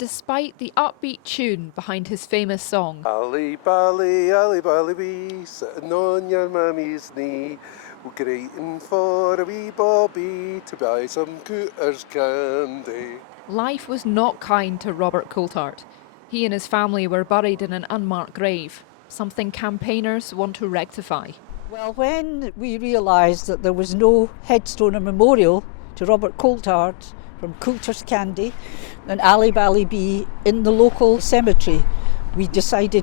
despite the upbeat tune behind his famous song. Ally Bally Bee, sitting on your mummy's knee, waiting for a wee bobby to buy some Coulters Candy. Life was not kind to Robert Coltart. He and his family were buried in an unmarked grave, something campaigners want to rectify. Well, when we realised that there was no headstone or memorial to Robert Coltart from Coulters Candy and Ally Bally Bee in the local cemetery, we decided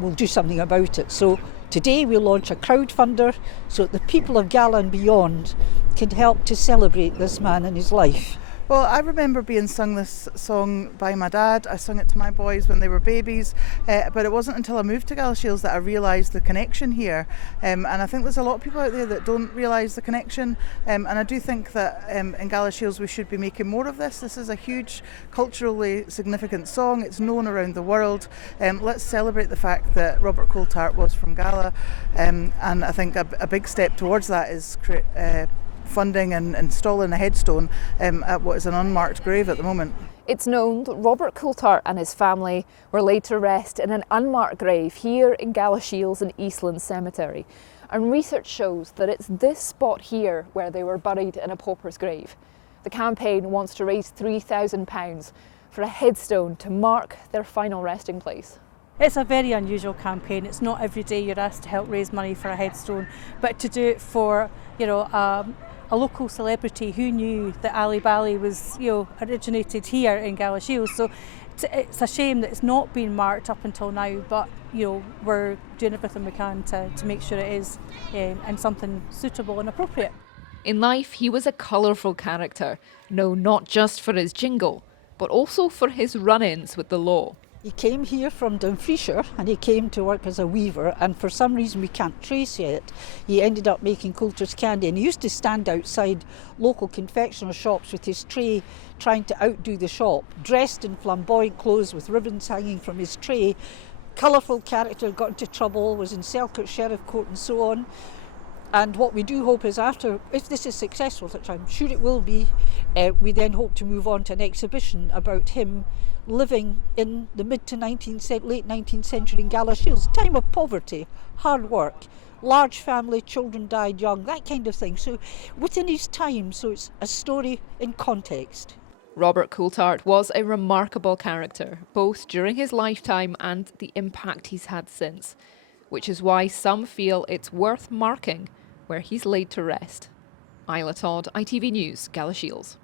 we'll do something about it. So today we'll launch a crowdfunder so that the people of Gala and beyond can help to celebrate this man and his life. Well, I remember being sung this song by my dad. I sung it to my boys when they were babies, but it wasn't until I moved to Galashiels that I realised the connection here. And I think there's a lot of people out there that don't realise the connection. And I do think that in Galashiels we should be making more of this. This is a huge culturally significant song. It's known around the world. Let's celebrate the fact that Robert Coltart was from Gala. And I think a big step towards that is funding and installing a headstone at what is an unmarked grave at the moment. It's known that Robert Coltart and his family were laid to rest in an unmarked grave here in Galashiels in Eastland Cemetery. And research shows that it's this spot here where they were buried in a pauper's grave. The campaign wants to raise £3,000 for a headstone to mark their final resting place. It's a very unusual campaign. It's not every day you're asked to help raise money for a headstone, but to do it for, a local celebrity who knew that Ally Bally was, originated here in Galashiels. So it's a shame that it's not been marked up until now, but we're doing everything we can to make sure it is and something suitable and appropriate. In life, he was a colourful character, known not just for his jingle, but also for his run-ins with the law. He came here from Dumfriesshire and he came to work as a weaver, and for some reason we can't trace yet, he ended up making Coulters Candy, and he used to stand outside local confectioner shops with his tray trying to outdo the shop, dressed in flamboyant clothes with ribbons hanging from his tray. Colourful character, got into trouble, was in Selkirk Sheriff Court and so on. And what we do hope is if this is successful, which I'm sure it will be, we then hope to move on to an exhibition about him living in the mid to late 19th century in Galashiels, time of poverty, hard work, large family, children died young, that kind of thing. So within his time, so it's a story in context. Robert Coltart was a remarkable character, both during his lifetime and the impact he's had since, which is why some feel it's worth marking where he's laid to rest. Isla Todd, ITV News, Galashiels.